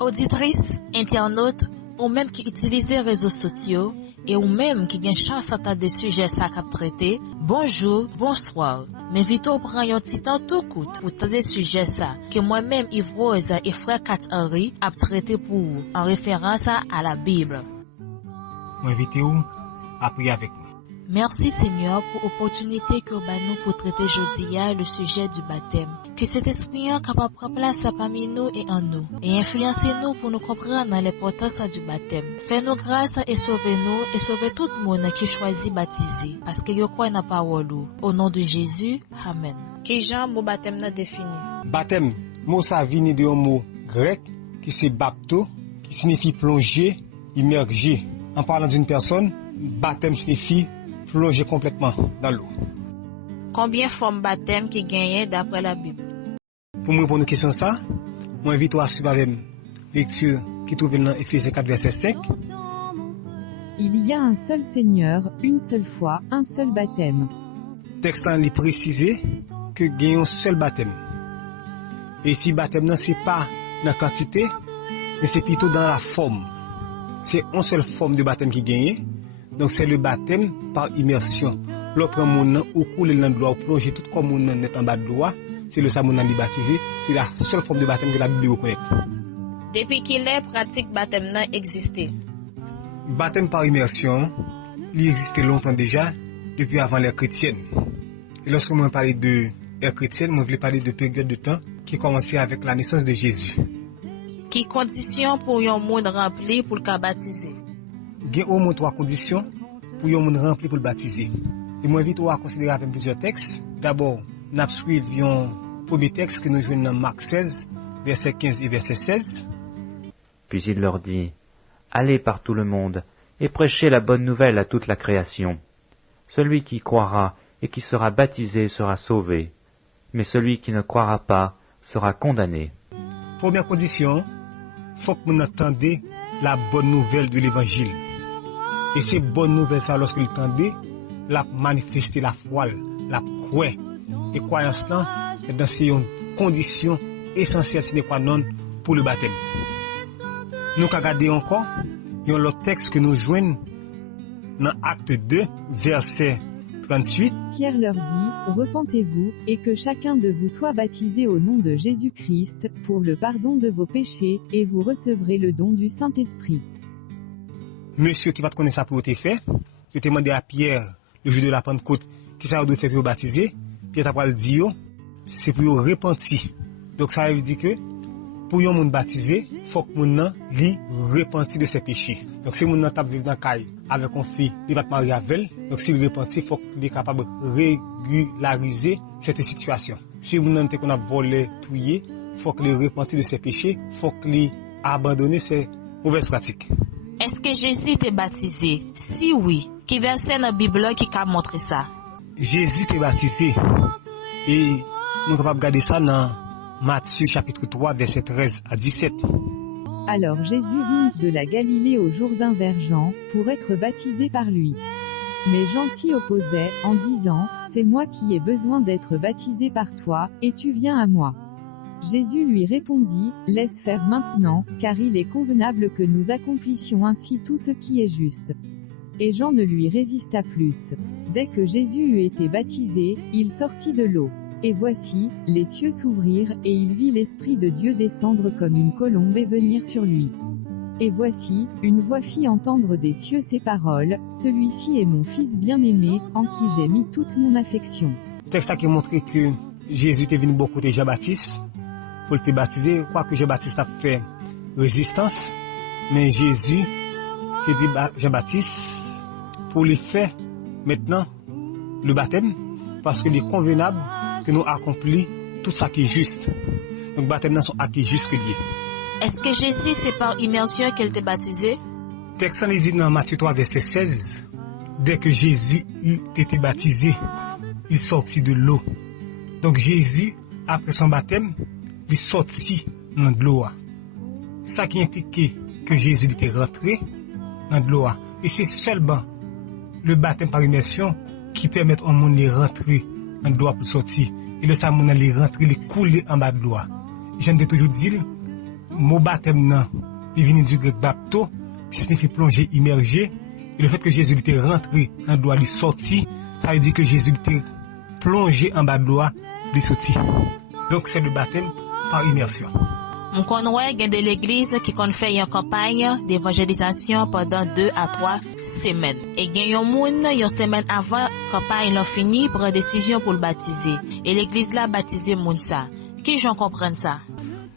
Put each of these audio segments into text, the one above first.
Auditrices, internautes, ou même qui utilisent les réseaux sociaux, et ou même qui gagne chance à entendre des sujets ça qu'a traité, bonjour, bonsoir. M'invitons à prendre un petit temps tout court pour traiter des sujets ça, que moi-même Yves Rose et frère Kat Henry a traité pour vous, en référence à la Bible. M'invitez-vous à prier avec nous. Merci Seigneur pour l'opportunité que nous pour traiter aujourd'hui le sujet du baptême. Que cet esprit capable de prendre place parmi nous et en nous, et influencer nous pour nous comprendre l'importance du baptême. Fais-nous grâce et sauvez-nous et sauvez tout le monde qui choisit baptiser, parce qu'il y a quoi dans la parole. Au nom de Jésus, Amen. Quel genre mot baptême n'a défini? Baptême, mot ça vient d'un mot grec qui c'est bapto, qui signifie plonger, immerger. En parlant d'une personne, baptême signifie plonger complètement dans l'eau. Combien de formes baptême qui gagnent d'après la Bible? Pour me répondre à question ça, moi invite à suivre avec lecture qui trouve dans Éphésiens 4 verset 5. Il y a un seul Seigneur, une seule foi, un seul baptême. Texte là il précisé que gagne un seul baptême. Et si baptême non c'est pas dans la quantité, mais c'est plutôt dans la forme. C'est une seule forme de baptême qui gagne. Donc c'est le baptême par immersion. L'autre monde ou couler dans l'eau, plonger tout comme monde net en bas de l'eau, c'est le ça monde li baptisé, c'est la seule forme de baptême que la Bible reconnaît. Depuis qu'il est pratique baptême n'a existé. Baptême par immersion, il existait longtemps déjà, depuis avant l'ère chrétienne. Et lorsque moi parlais de l'ère chrétienne, moi voulais parler de période de temps qui commençait avec la naissance de Jésus. Qui condition pour un monde rempli pour le baptiser? Il y a au moins 3 conditions pour un monde rempli pour le baptiser. Et moi invite à considérer avec plusieurs textes. D'abord, nous suivons le premier texte que nous jouons dans Marc 16, verset 15 et verset 16. Puis il leur dit, « Allez par tout le monde, et prêchez la bonne nouvelle à toute la création. Celui qui croira et qui sera baptisé sera sauvé, mais celui qui ne croira pas sera condamné. » Première condition, il faut que nous entendions la bonne nouvelle de l'évangile. Et ces bonnes nouvelles, ça, lorsque l'entendez, la manifester la foi, la croix. Et croyance là, dans ces conditions essentielles sine qua non pour le baptême. Nous regardons encore, il y a l'autre texte que nous joignons dans Acte 2, verset 38. Pierre leur dit, repentez-vous, et que chacun de vous soit baptisé au nom de Jésus-Christ, pour le pardon de vos péchés, et vous recevrez le don du Saint-Esprit. Monsieur qui va te connaître ça pour te faire, je te demandé à Pierre, le jour de la Pentecôte, qui ça doit faire pour baptiser. Pierre t'a pas le dire, c'est pour repentir. Donc ça veut dire que pour un monde baptisé, il faut que mon lui repentir de ses péchés. Donc si mon t'a vivre dans caille avec une fille, il va te marier avec elle. Donc s'il repentit, il faut qu'il est capable de régulariser cette situation. Si mon te qu'on a volé, tué, il faut qu'il repentir de ses péchés, il faut qu'il abandonne ses mauvaises pratiques. Est-ce que Jésus t'est baptisé? Si oui, qui verset dans la Bible qui a montré ça? Jésus t'est baptisé. Et nous sommes capables de regarder ça dans Matthieu chapitre 3, verset 13 à 17. Alors Jésus vint de la Galilée au Jourdain vers Jean, pour être baptisé par lui. Mais Jean s'y opposait, en disant, c'est moi qui ai besoin d'être baptisé par toi, et tu viens à moi. Jésus lui répondit, laisse faire maintenant, car il est convenable que nous accomplissions ainsi tout ce qui est juste. Et Jean ne lui résista plus. Dès que Jésus eut été baptisé, il sortit de l'eau. Et voici, les cieux s'ouvrirent, et il vit l'Esprit de Dieu descendre comme une colombe et venir sur lui. Et voici, une voix fit entendre des cieux ces paroles, celui-ci est mon Fils bien-aimé, en qui j'ai mis toute mon affection. Texte qui montre que Jésus est venu beaucoup de Jean-Baptiste pour te baptiser. Quoique Jean-Baptiste a fait résistance, mais Jésus te dit Jean-Baptiste pour lui faire maintenant le baptême, parce qu'il est convenable que nous accomplissions tout ça qui est juste. Donc baptême dans son acte juste que Dieu. Est-ce que Jésus c'est par immersion qu'elle t'a baptisé? Texte dit dans Matthieu 3 verset 16, dès que Jésus eut été baptisé, il sortit de l'eau. Donc Jésus, après son baptême, il sortit dans de l'eau. Ça qui implique que Jésus était rentré dans de l'eau. Et c'est seulement le baptême par immersion qui permet au monde de rentrer dans de l'eau pour sortir. Et le ça monde de rentrer, de couler en bas de l'eau. J'aime toujours dire, mot baptême nan, il vient du grec bapto, qui signifie plonger, immerger. Et le fait que Jésus était rentré dans l'eau, il sorti, ça veut dire que Jésus était plongé en bas de l'eau, il sorti. Donc c'est le baptême par immersion. On connaît de l'église qui fait une campagne d'évangélisation pendant 2 à 3 semaines. Et il y a une semaine avant campagne l'a fini pour une décision pour le baptiser. Et l'église là baptisé moun ça. Qui j'en comprenne ça?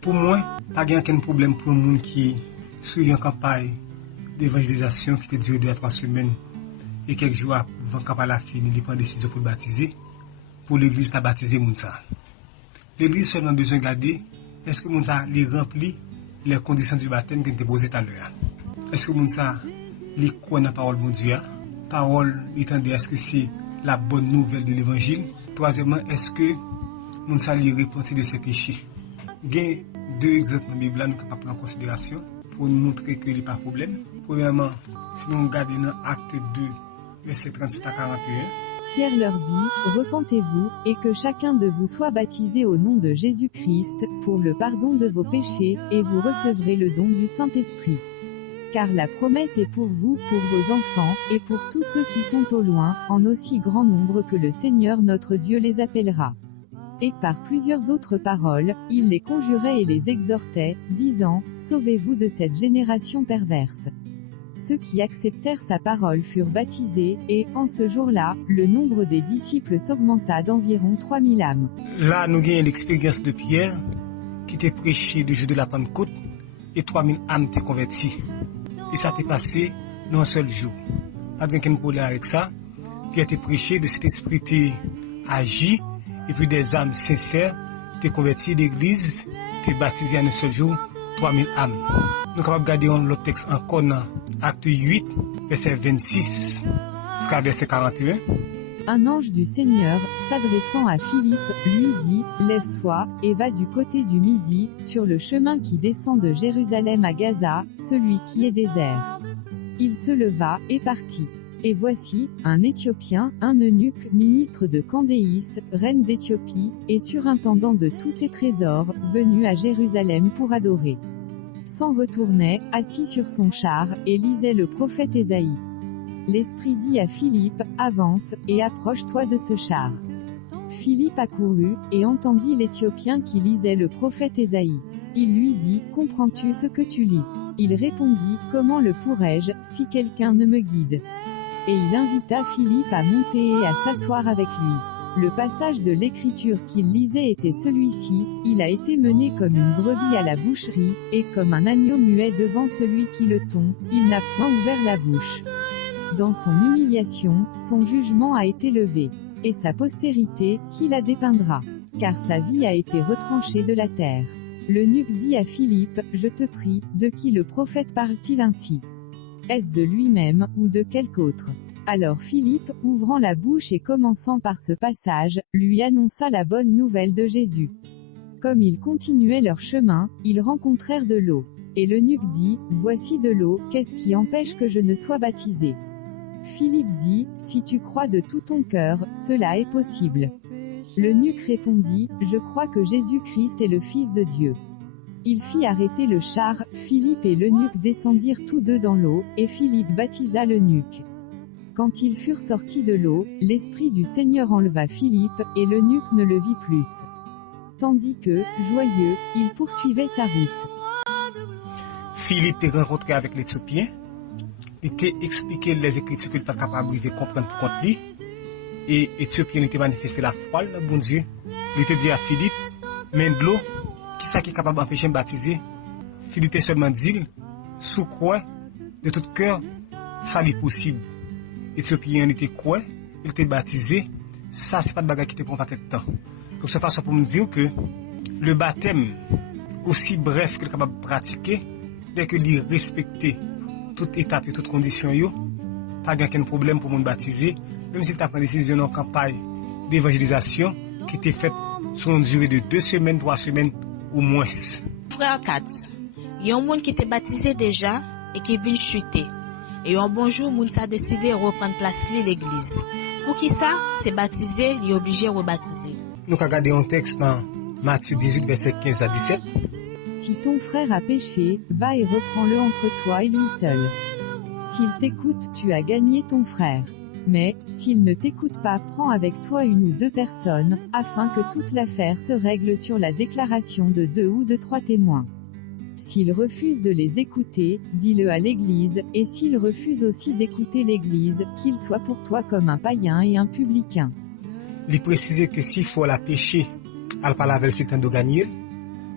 Pour moi, pas de aucun problème pour un monde qui suit une campagne d'évangélisation qui dure 2 à 3 semaines et quelques jours avant la campagne a fini, il prend décision pour le baptiser. Pour l'église à baptiser moun ça. L'église seulement besoin de garder est-ce que Mounsa li remplit les conditions du baptême qui étaient posées tout à l'heure? Est-ce que Mounsa li croit dans la parole de Dieu? Parole, est-ce que c'est la bonne nouvelle de l'évangile? Troisièmement, est-ce que Mounsa li repenti de ses péchés? Il y a 2 exemples dans la Bible nous pouvons prendre en considération pour nous montrer qu'il n'y a pas de problème. Premièrement, si nous regardons dans Acte 2, verset 37 à 41, Pierre leur dit, repentez-vous, et que chacun de vous soit baptisé au nom de Jésus-Christ, pour le pardon de vos péchés, et vous recevrez le don du Saint-Esprit. Car la promesse est pour vous, pour vos enfants, et pour tous ceux qui sont au loin, en aussi grand nombre que le Seigneur notre Dieu les appellera. Et par plusieurs autres paroles, il les conjurait et les exhortait, disant, sauvez-vous de cette génération perverse. Ceux qui acceptèrent sa parole furent baptisés, et, en ce jour-là, le nombre des disciples s'augmenta d'environ 3000 âmes. Là, nous avons l'expérience de Pierre, qui était prêché le jour de la Pentecôte, et 3000 âmes étaient converties. Et ça s'est passé dans un seul jour. Pas de problème avec ça. Pierre était prêché, de cet esprit était agi, et puis des âmes sincères étaient converties, l'église était baptisée en un seul jour, 3000 âmes. Nous sommes capables de regarder l'autre texte encore dans Acte 8, verset 26 jusqu'à verset 41. Un ange du Seigneur, s'adressant à Philippe, lui dit, lève-toi, et va du côté du Midi, sur le chemin qui descend de Jérusalem à Gaza, celui qui est désert. Il se leva, et partit. Et voici, un Éthiopien, un eunuque, ministre de Candéis, reine d'Éthiopie, et surintendant de tous ses trésors, venu à Jérusalem pour adorer. S'en retournait, assis sur son char, et lisait le prophète Ésaïe. L'Esprit dit à Philippe, avance, et approche-toi de ce char. Philippe accourut, et entendit l'Éthiopien qui lisait le prophète Ésaïe. Il lui dit, comprends-tu ce que tu lis? Il répondit, comment le pourrais-je, si quelqu'un ne me guide? Et il invita Philippe à monter et à s'asseoir avec lui. Le passage de l'écriture qu'il lisait était celui-ci, il a été mené comme une brebis à la boucherie, et comme un agneau muet devant celui qui le tond, il n'a point ouvert la bouche. Dans son humiliation, son jugement a été levé. Et sa postérité, qui la dépeindra? Car sa vie a été retranchée de la terre. L'eunuque dit à Philippe, je te prie, de qui le prophète parle-t-il ainsi? Est-ce de lui-même, ou de quelque autre? Alors Philippe, ouvrant la bouche et commençant par ce passage, lui annonça la bonne nouvelle de Jésus. Comme ils continuaient leur chemin, ils rencontrèrent de l'eau. Et l'eunuque dit, voici de l'eau, qu'est-ce qui empêche que je ne sois baptisé? Philippe dit, si tu crois de tout ton cœur, cela est possible. L'eunuque répondit, je crois que Jésus-Christ est le Fils de Dieu. Il fit arrêter le char, Philippe et l'eunuque descendirent tous deux dans l'eau, et Philippe baptisa l'eunuque. Quand ils furent sortis de l'eau, l'Esprit du Seigneur enleva Philippe, et l'eunuque ne le vit plus. Tandis que, joyeux, il poursuivait sa route. Philippe était rencontré avec l'Éthiopien, il était expliqué les Écritures qu'il n'était pas capable de comprendre pour compte lui, et l'Éthiopien était manifesté la foi, le bon Dieu. Il était dit à Philippe, mais de l'eau, qui ça qui est capable d'empêcher de me baptiser? Philippe seulement dit, sous quoi, de tout cœur, ça est possible. Éthiopien était quoi, il était baptisé, ça c'est pas de bagarre qui te prend pas quelque temps. Donc c'est pas ça pour me dire que le baptême, aussi bref qu'il est capable de pratiquer, dès que il respecte toute étape et toute condition, pas de problème pour me baptiser, même si tu as pris une décision en campagne d'évangélisation qui était faite sur une durée de 2 semaines, 3 semaines ou moins. Frère Katz, il y a un monde qui était baptisé déjà et qui vient chuter. Et un bon jour, moun sa décidé de reprendre place l'église. Pour qui ça, c'est baptisé, il est obligé de rebaptiser. Nous avons regardé un texte dans Matthieu 18, verset 15 à 17. Si ton frère a péché, va et reprends-le entre toi et lui seul. S'il t'écoute, tu as gagné ton frère. Mais, s'il ne t'écoute pas, prends avec toi une ou deux personnes, afin que toute l'affaire se règle sur la déclaration de 2 ou de 3 témoins. S'il refuse de les écouter, dis-le à l'Église, et s'il refuse aussi d'écouter l'Église, qu'il soit pour toi comme un païen et un publicain. Il précise que s'il faut la pécher, elle parle avec certains de gagner.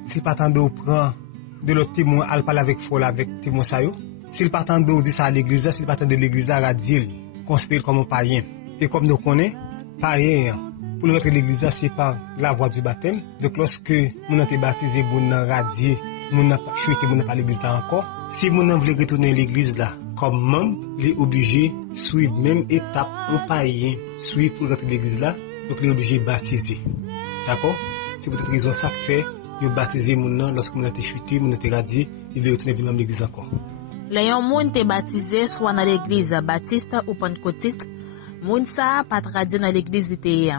S'il pas tant de prend de l'autre témoin, elle parle avec folle avec témoin ça yo. S'il pas tant de dit ça à l'église, s'il pas tant de l'église là, dire considéré comme un païen. Et comme nous connaissons, païen pour rentrer l'église c'est par la voie du baptême. Donc lorsque nous été baptisé, nous radié, nous n'a pas chuté, nous n'a pas l'église là encore. Si nous veut retourner l'église là comme membre, il est obligé suivre même étape un païen suivre pour rentrer l'église là, donc il est obligé baptiser. D'accord? C'est peut-être raison ça que fait yo baptisé moun nan lorsque moun été chuté, moun été radié, il est retourné dans l'église encore. Le yon moun te baptisé soit dans l'église baptiste ou pentecôtiste, moun sa pas radié dans l'église était.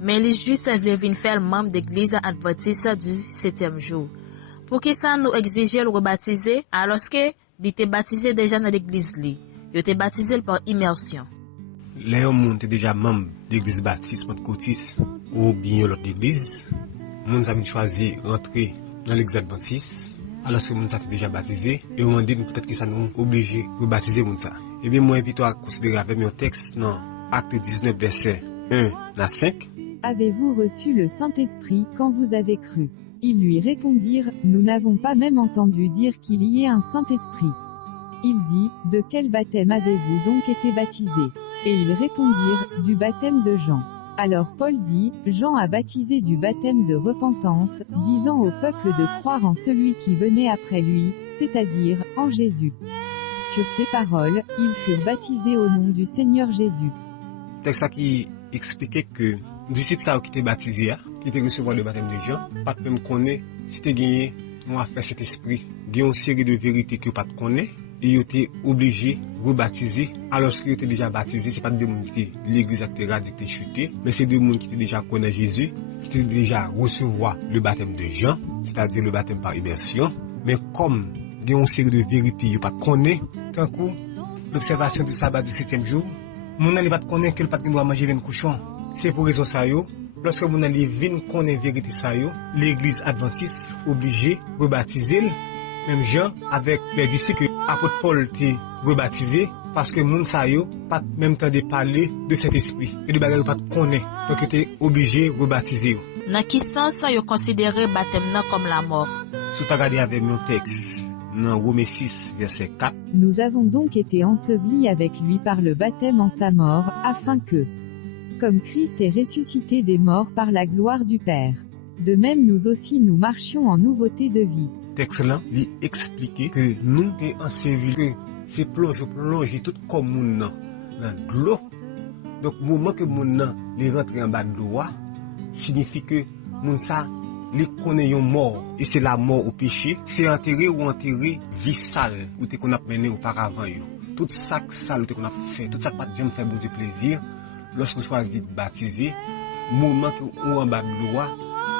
Mais les juifs veulent venir faire membre d'église adventiste du 7e jour. Pour que ça nous exiger le rebaptiser alors que il était baptisé déjà dans l'église li. Il était baptisé par immersion. Le yon moun te déjà membre d'église baptiste pentecôtiste ou bien l'autre église. Moun sa vient choisir rentrer dans l'église adventiste alors que moun sa était déjà baptisé et on dit peut-être que ça nous obligé de baptiser moun sa. Et bien moi invite à considérer avec mon texte dans Acte 19 verset 1 à 5. Avez-vous reçu le Saint-Esprit quand vous avez cru? Ils lui répondirent, nous n'avons pas même entendu dire qu'il y ait un Saint-Esprit. Il dit, de quel baptême avez-vous donc été baptisés? Et ils répondirent, du baptême de Jean. Alors Paul dit, Jean a baptisé du baptême de repentance, disant au peuple de croire en celui qui venait après lui, c'est-à-dire, en Jésus. Sur ces paroles, ils furent baptisés au nom du Seigneur Jésus. Texte qui expliquait que disciples ça qui étaient baptisés, qui étaient recevoir le baptême de Jean, pas même connaît si tu gagné on a fait cet esprit, il y a une série de vérités que pas connaît et ils étaient obligés de rebaptiser alors qu'ils étaient déjà baptisés. C'est pas deux monde qui étaient l'église a été radicée chuté, mais c'est deux monde qui étaient déjà connaît Jésus, qui étaient déjà recevoir le baptême de Jean, c'est-à-dire le baptême par immersion. Mais comme il y a une série de vérités ils pas connaît, tant coup l'observation du sabbat du 7e jour, mon n'allait pas connaître que le pas doit manger 20 cochons. C'est pour raison ça yo. Lorsque mon allait vinn connaître vérité ça yo, l'église adventiste obligé rebaptiser même Jean avec les disciples que apôtre Paul était rebaptisé parce que moun sa yo pas même temps de parler de cet esprit et de bagarre pas connaît donc était obligé rebaptiser yo. Dans qui sens yo considérer baptême comme la mort? Si tu regardes avec mon texte dans Romains 6 verset 4. Nous avons donc été ensevelis avec lui par le baptême en sa mort, afin que, comme Christ est ressuscité des morts par la gloire du Père, de même nous aussi nous marchions en nouveauté de vie. Texte là, il explique que nous sommes ensevelis, que c'est plonger tout comme moun dans l'eau. Donc moment que moun nan les rentre en bas de l'eau, signifie que moun sa les connaît yon mort et c'est la mort au péché, c'est enterrer ou enterrer vie sale ou te qu'on a mené auparavant yo. Tout ça sale te qu'on a fait, tout ça pas jamais fait beaucoup de plaisir. Lorsque vous choisissez baptiser, moment que ou en bas de l'eau,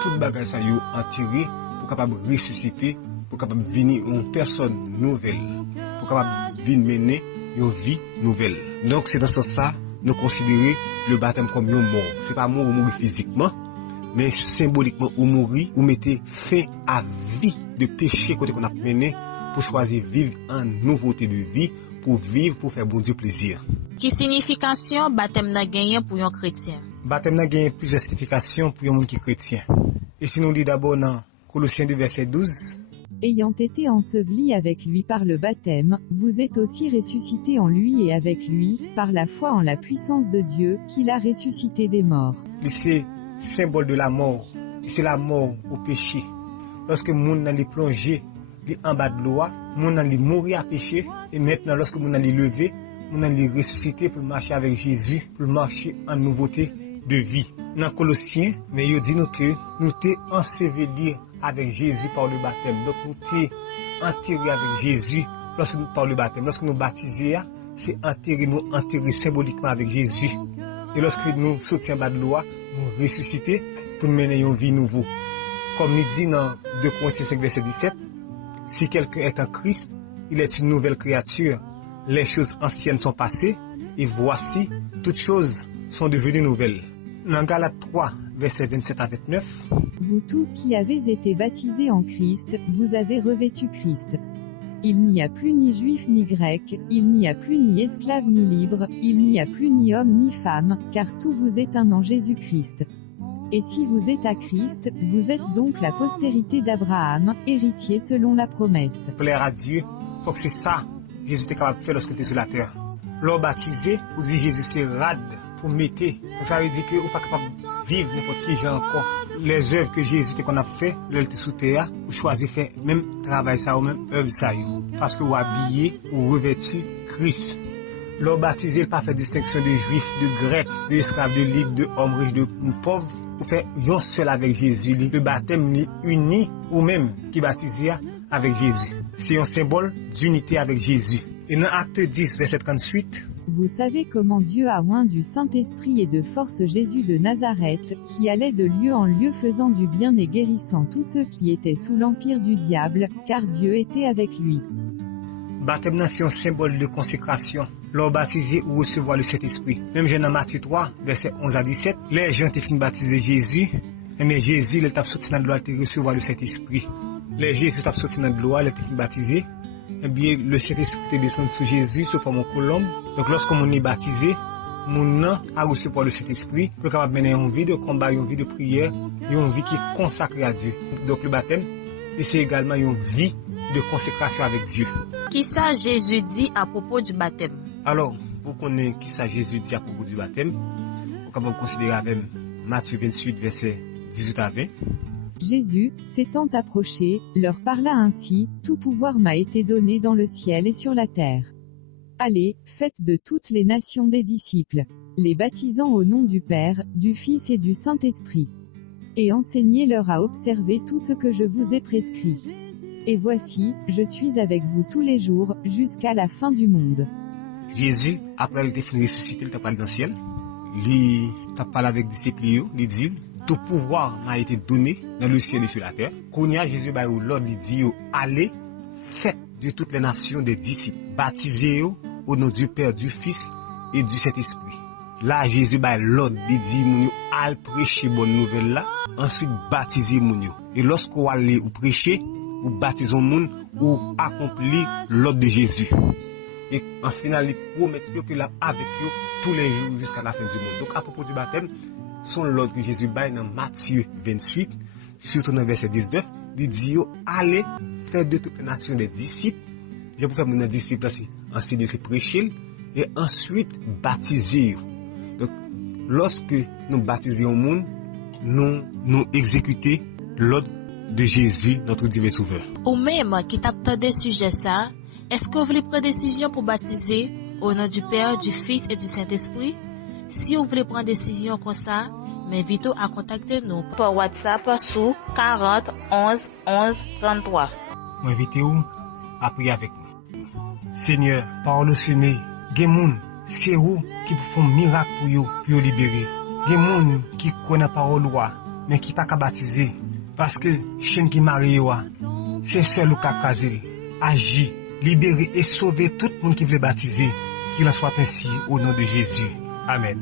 tout bagage ça yo enterré pour capable ressusciter, pour capable venir une personne nouvelle, pour capable venir mener une vie nouvelle. Donc c'est dans ce sens ça nous considérer le baptême comme une mort. C'est pas mort ou mourir physiquement, mais symboliquement ou mourir ou mettez fin à vie de péché côté qu'on a mené pour choisir vivre en nouveauté de vie, pour vivre pour faire bon Dieu plaisir. Qui signification baptême n'a gagné pour un chrétien? Baptême n'a gagné plusieurs significations pour un monde qui est chrétien. Et si nous dit d'abord dans Colossiens 2 verset 12, ayant été ensevelis avec lui par le baptême, vous êtes aussi ressuscités en lui et avec lui, par la foi en la puissance de Dieu, qu'il a ressuscité des morts. C'est symbole de la mort, et c'est la mort au péché. Lorsque moun nan li plongé en bas de l'eau, moun nan li mourir à péché, et maintenant lorsque moun nan li levé, moun nan li ressuscité pour marcher avec Jésus, pour marcher en nouveauté de vie. Dans Colossiens, mais il dit nous que nous t'es ensevelis avec Jésus par le baptême. Donc nous t'es enterrés avec Jésus lorsque nous par le baptême. Lorsque nous baptisés, c'est enterrer symboliquement avec Jésus. Et lorsque nous sortions en bas de l'eau, nous ressusciter pour mener une vie nouvelle. Comme il dit dans 2 Corinthiens 5, verset 17, si quelqu'un est en Christ, il est une nouvelle créature. Les choses anciennes sont passées, et voici, toutes choses sont devenues nouvelles. Dans Galates 3, verset 27 à 29, Vous tous qui avez été baptisés en Christ, vous avez revêtu Christ. Il n'y a plus ni juif ni grec, il n'y a plus ni esclave ni libre, il n'y a plus ni homme ni femme, car tout vous est un en Jésus-Christ. Et si vous êtes à Christ, vous êtes donc la postérité d'Abraham, héritier selon la promesse. plaire à Dieu, faut que c'est ça Jésus était capable de faire lorsqu'il était sur la terre. L'homme baptisé, vous dit Jésus c'est rad pour mettre. Donc ça veut dire que vous n'êtes pas capable de vivre n'importe qui genre encore. Les œuvres que Jésus qu'on a fait, l'elle sous terre, vous choisissez faire même travail ça ou même œuvre ça. Parce que vous habillez ou revêtu Christ. L'homme baptisé, il pas fait distinction de juifs, de grecs, d'esclaves, de libres, de hommes riches, de pauvres. Vous faites un seul avec Jésus. Le baptême ni uni ou même qui baptisé avec Jésus. C'est un symbole d'unité avec Jésus. Et dans Acte 10, verset 38, Vous savez comment Dieu a oint du Saint-Esprit et de force Jésus de Nazareth, qui allait de lieu en lieu faisant du bien et guérissant tous ceux qui étaient sous l'empire du diable, car Dieu était avec lui. baptême c'est un symbole de consécration. L'homme baptisé ou recevoir le Saint-Esprit. Même dans Matthieu 3, verset 11 à 17, les gens étaient finis baptiser Jésus, mais Jésus, il était sorti dans l'eau, il était recevoir le Saint-Esprit. Les Jésus étaient sorti dans l'eau, il était fini baptisé. Eh bien, le Saint-Esprit est descendu sur Jésus, sur mon colombe. Donc, lorsqu'on est baptisé, mon a reçu par le Saint-Esprit, pour capable mener une vie de combat, une vie de prière, une vie qui est consacrée à Dieu. Donc, le baptême, c'est également une vie de consécration avec Dieu. Qui ça Jésus dit à propos du baptême? Alors, pour connaître qui ça Jésus dit à propos du baptême, vous pouvez considérer avec Matthieu 28, verset 18 à 20. Jésus, s'étant approché, leur parla ainsi, tout pouvoir m'a été donné dans le ciel et sur la terre. Allez, faites de toutes les nations des disciples, les baptisant au nom du Père, du Fils et du Saint-Esprit. Et enseignez-leur à observer tout ce que je vous ai prescrit. Et voici, je suis avec vous tous les jours, jusqu'à la fin du monde. Jésus, après il était ressuscité, il t'a parlé dans le ciel. Il t'a parlé avec les disciples, il dit, tout pouvoir m'a été donné dans le ciel et sur la terre. Quand Jésus bah l'ordre, il dit, allez, faites de toutes les nations des disciples, baptisez-vous au nom du Père, du Fils et du Saint-Esprit. Là, Jésus bah l'ordre, il dit, moun allez prêcher bonne nouvelle là, ensuite baptisez moun yo. Et lorsque vous allez ou prêcher, ou baptisez moun, ou accomplir l'ordre de Jésus. Et en final, il promet que là avec eux tous les jours jusqu'à la fin du monde. Donc à propos du baptême, son l'ordre que Jésus baille dans Matthieu 28, surtout dans verset 19, il dit allez faire de toutes les nations des disciples. Je peux faire mon disciple c'est enseigner, c'est prêcher et ensuite baptiser. Donc lorsque nous baptisons le monde, nous exécutons l'ordre de Jésus, notre divin sauveur. Ou même qui t'attend des sujets ça, est-ce que vous voulez prendre décision pour baptiser au nom du Père, du Fils et du Saint-Esprit? Si vous voulez prendre décision comme ça, m'invitez à contacter nous par WhatsApp sous 40 11 11 33. M'invitez-vous à prier avec nous. Seigneur, parole semée, gen moun, c'est vous qui font miracle pour vous libérer. Gen moun qui connaît parole loi, mais qui pas qu'à baptiser. Parce que chien qui marie c'est seul ou qu'à caser. Agis, libérer et sauver tout le monde qui veut baptiser. Qu'il en soit ainsi au nom de Jésus. Amen.